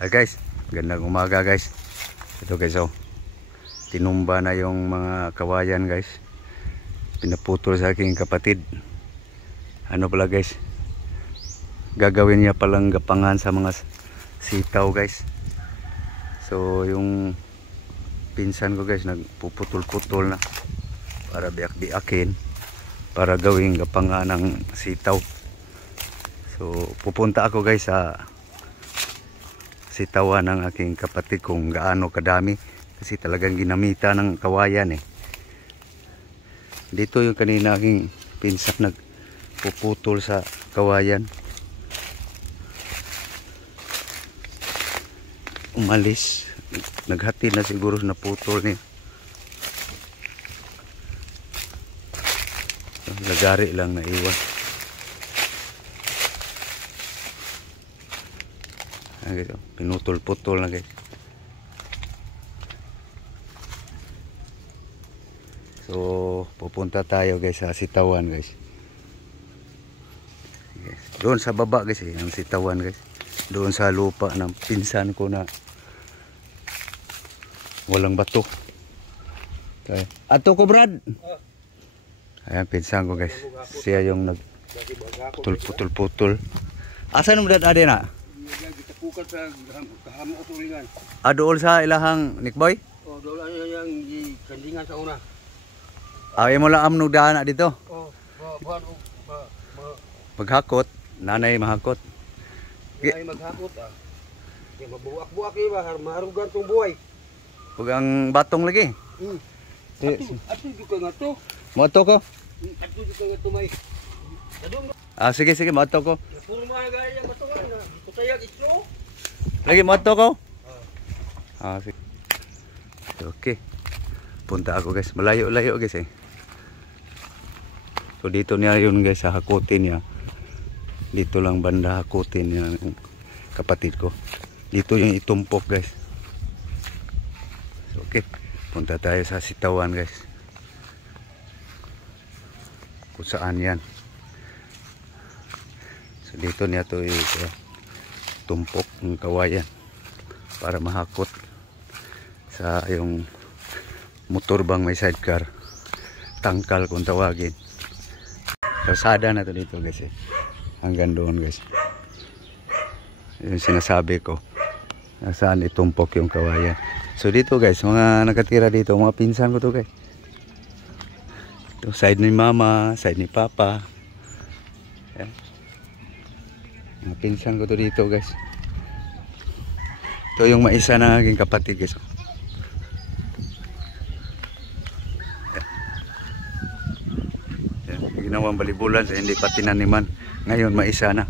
Guys, gandang umaga guys. Ito guys, oh, tinumba na yung mga kawayan guys. Pinaputol sa aking kapatid. Ano pala guys, gagawin niya palang gapangan sa mga sitaw guys. So yung pinsan ko guys, nagpuputol-putol na para biak-biakin, para gawing gapangan ng sitaw. So pupunta ako guys sa sitawan ng aking kapatid kung gaano kadami, kasi talagang ginamita ng kawayan eh. Dito yung kanina aking pinsan nagpuputol sa kawayan. Umalis, naghati na siguro na putol niya. Lagari lang na iwan. Pinutol-putol na guys. So pupunta tayo guys sa sitawan guys. Doon sa baba guys ang sitawan guys. Doon sa lupa ng pinsan ko na walang bato. Okay. Ato ko Brad. Ayan pinsan ko guys. Siya yung nagputol-putol. Asa nung Brad ade na? Dool sa ilahang Nickboy? Oh, dool yang di kandingan sa una. Ay mo lang amnog daan dito. Oh, Maghakot, nanay mahakot. Nanay maghakot ah. Kaya mabuak-buak ba maharugan tong buhay. Ug ang batong lagi. Ato juga nga to. Moto ko. Ato juga nga to may. Sige sige moto ko. Puro mga gaya yang batongan na. Kutayag itlo. Lagi moto ko. Sige. Okay. Punta ako guys. Malayo-layo guys eh. So dito niya yun guys sa hakutin niya. Dito lang banda hakutin niya ng kapatid ko. Dito yung itumpok guys. So, okay. Punta tayo sa sitawan guys. Kung saan yan. So dito niya to tumpok ng kawayan para mahakot sa yung motor bang may sidecar, tangkal kung tawagin. Kalsada na to dito guys eh. Hanggang doon guys. Yung sinasabi ko, nasaan itumpok yung kawayan. So dito guys, mga nakatira dito, mga pinsan ko to guys. Ito, side ni mama, side ni papa. Yan. Mga pinsan ko to dito guys. Ito yung maisa ng aking kapatid guys. Ginawang balibulan sa hindi pa tinaniman. Ngayon maisa na,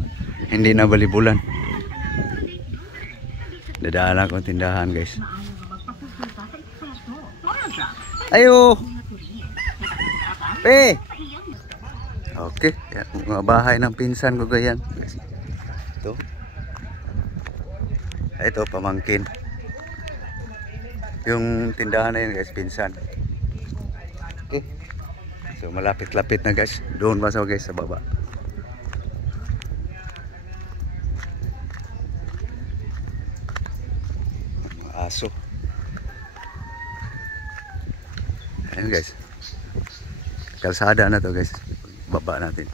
hindi na balibulan. Dadaan akong tindahan guys. Ayo Pe. Okay, yan, mga bahay ng pinsan ko ganyan. Ito. Ito pamangkin. Yung tindahan na yun guys, pinsan. Okay. So malapit-lapit na guys. Doon masok guys sa baba. Mga aso. Ayan guys. Kalsada na to guys. Baba natin.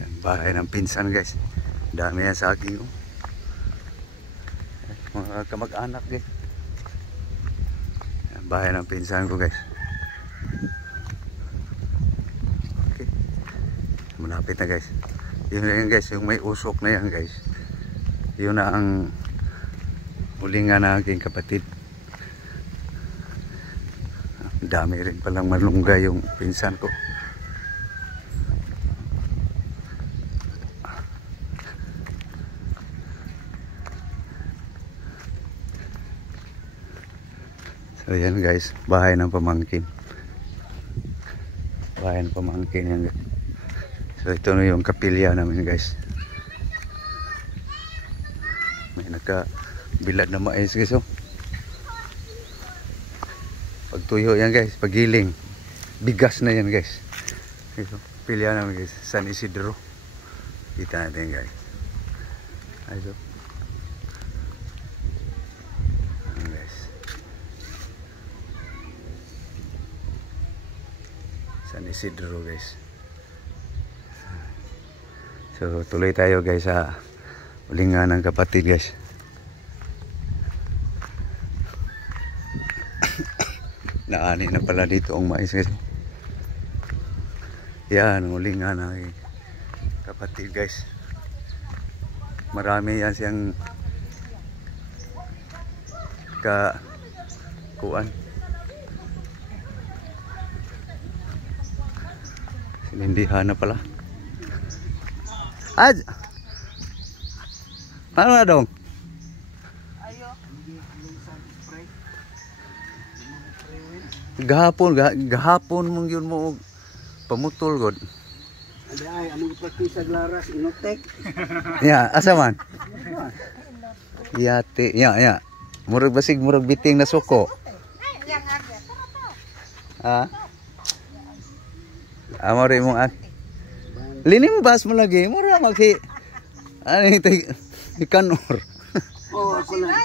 Ayan, bahay ng pinsan guys. Dami yan sa akin. Mga kamag-anak guys. Bahay ng pinsan ko guys. Okay. Malapit na guys. Yun na yan guys. Yung may usok na yan guys. Yun na ang ulingan ng aking kapatid. Dami rin palang malunggay yung pinsan ko. So yan guys, bahay ng pamangkin. Bahay ng pamangkin yan guys. So ito na yung kapilya namin guys. May nakabilad na mais guys oh. Pagtuyo yan guys, pagiling. Bigas na yan guys. Ito, pilya namin guys, San Isidro. Kita natin guys. Ayun. Ayan, guys. San Isidro guys. So tuloy tayo guys sa ulingan ng kapatid guys. Naani na pala dito ang mais guys. Yan ang ulingan ng kapatid guys. Marami yan siyang kuan. Sinindihan na pala. Aj! Ano na dong? Gahapon mong yun mo pamutol god. Ay, among practice sa glaras inotek. Ya, asa man? Yate, ya. Murag basig murag biting na suko. Ha? Amore mong at. Linimbas mo lagi, mura maghi. Ano ikanor. Oh, ako na.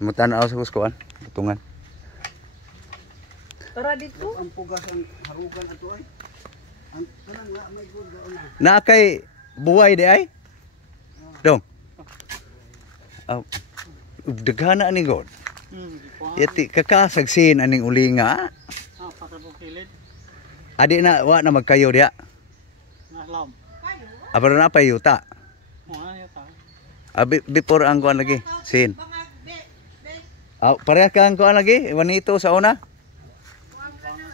Mutanaw sa kuskuan, butungan. Tara dito. Ang pugas ang harukan ato ay. Ang kanang nga may good gaon. Na kay buway di ay? Dong. Aw. Daghana ani god. Yati kakasagsin aning ulinga. Patay po kilid. Adi na wa na magkayo diya. Nalam. Abaro na pa yuta. Abi before ang kuan lagi. Sin. Pareha ka ang kuan lagi. Iwanito sa una.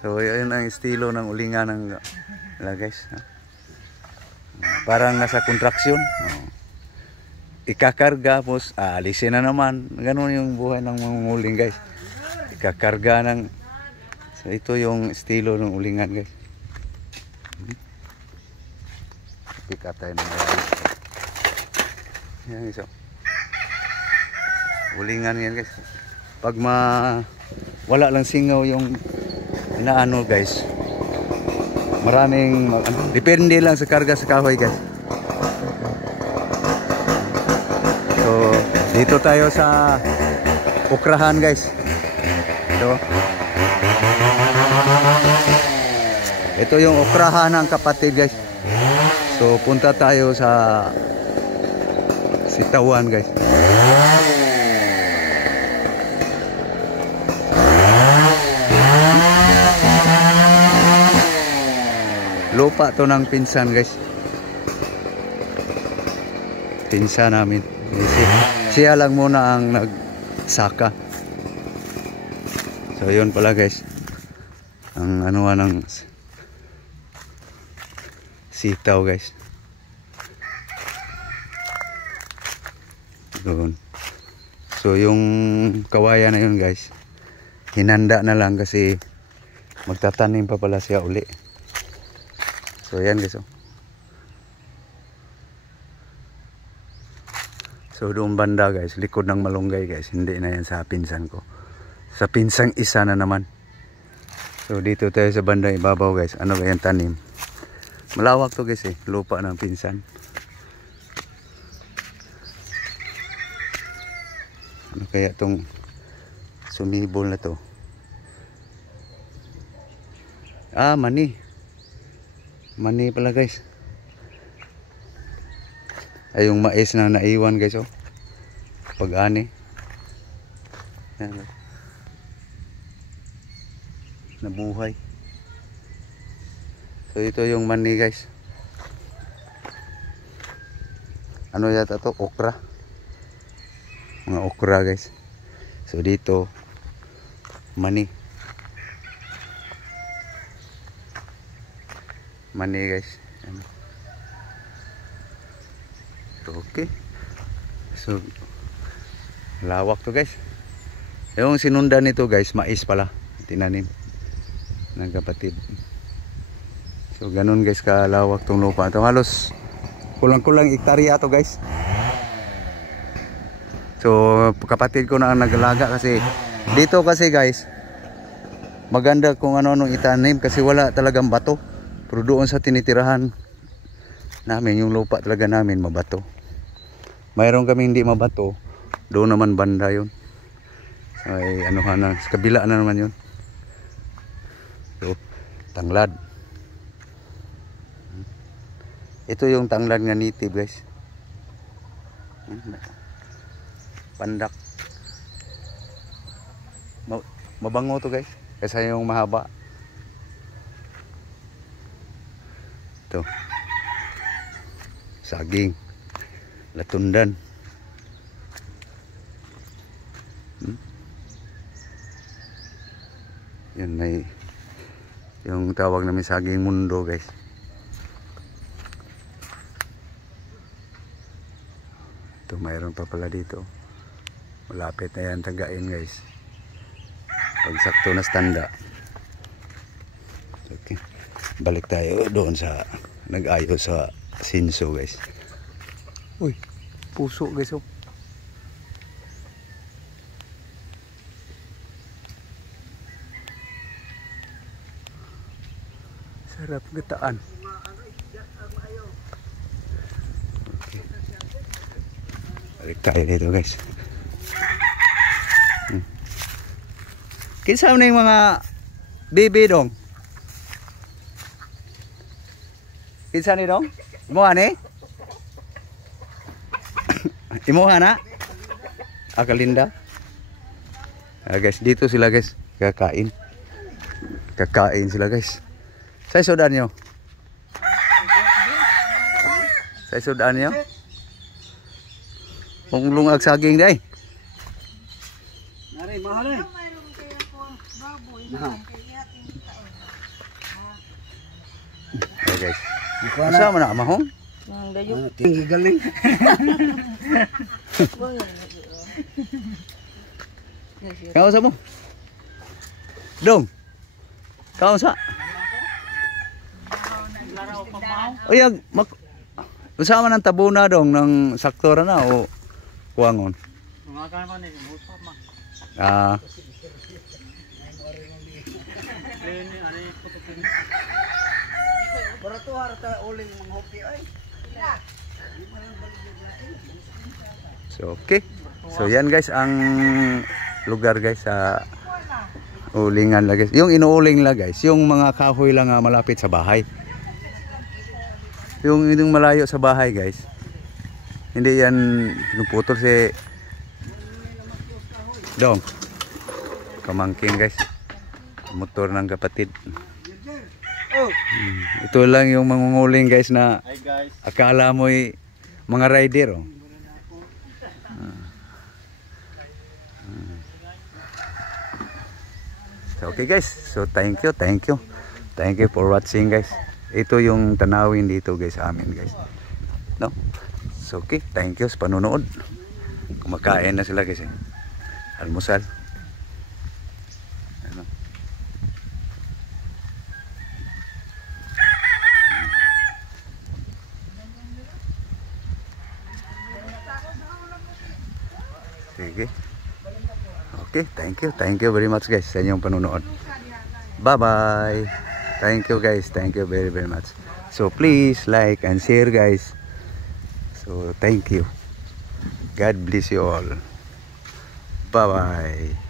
So yun ang estilo ng ulingan ng guys. Parang nasa contraction. Ikakarga tapos alisin na naman. Ganun yung buhay ng mga uling guys. Ikakarga ng so, ito yung estilo ng ulingan guys. Pika tayo ng maraming. Yan guys. Ulingan yan guys. Pag wala lang singaw yung inaano guys. Maraming depende lang sa karga sa kahoy guys. So dito tayo sa okrahan guys. Ito yung okrahan ng kapatid guys. So punta tayo sa sitawan guys. Lupa to ng pinsan guys. Pinsan namin. Siya lang muna ang nagsaka. So yun pala guys. Ang anuan ng sitaw guys. Doon. So yung kawayan na yun guys. Hinanda na lang kasi magtatanim pa pala siya uli. So yan guys. So doon banda guys, likod ng malunggay guys. Hindi na yan sa pinsan ko. Sa pinsang isa na naman. So dito tayo sa banda ibabaw guys. Ano kayang tanim? Malawak to guys lupa ng pinsan. Ano kaya tong sumibol na to? Mani. Mani pala guys. Ay yung mais na naiwan guys pag-ani. Yan. Nabuhay. So ito yung mani guys. Ano yata to? Okra. Mga okra guys. So dito mani. Mani guys. Ayan. Okay. So lawak to guys. Yung sinundan nito guys, mais pala tinanim ng kapatid. So ganun guys kalawak tong lupa. Ito halos kulang-kulang hektarya to guys. So kapatid ko na ang nagalaga kasi dito kasi guys maganda kung ano nung itanim kasi wala talagang bato. Pero doon sa tinitirahan namin, yung lupa talaga namin mabato. mayroon kami hindi mabato. Doon naman banda yun. Ay anuhan na, sa kabila na naman yun. So, tanglad. Ito yung tanglad nga native guys. Pandak. Mabango to guys. Kasi yung mahaba. Ito. Saging. Latundan. Yan may yung tawag namin saging mundo guys. Ito mayroon pa pala dito. Malapit na yan tagain guys. Pag sakto na standa. Okay. Balik tayo doon sa nag-ayo sa Sinso guys. Uy, puso guys oh. Sarap gataan. Okay. Balik tayo dito guys. Kinsa na yung mga bebe dong? Kinsa ni dong? Imo ani? Imo ana? Akalinda. Guys, dito sila guys, kakain. Kakain sila guys. Sa sudan nyo. Sa sudan nyo. Kung lungag saging day. Nari, mahal eh. Okay guys. Masa man na mahong? Tinggi galing. Kau sa mo? Dong. Kau sa? O yag usama ng tabuna dong ng saktora na o kuangon. Mga man ni busa ma. Ah. Para to harta uling mga hopi ay. So okay. So yan guys ang lugar guys sa ulingan lang guys. Yung inuuling lang guys, yung mga kahoy lang malapit sa bahay. Yung malayo sa bahay guys. Hindi yan pinuputol si Dong. Kamangkin guys. Motor ng kapatid. Ito lang yung mangunguling guys na Hi guys. akala mo'y mga rider oh. So, okay guys, so thank you for watching guys. Ito yung tanawin dito guys sa amin guys, no? So okay, thank you sa panonood. Kumakain na sila guys eh. Almusal. Ano? Sige. Okay, thank you very much guys sa inyong panonood. Bye bye. Thank you guys, thank you very much. So please like and share guys. So thank you. God bless you all. Bye bye.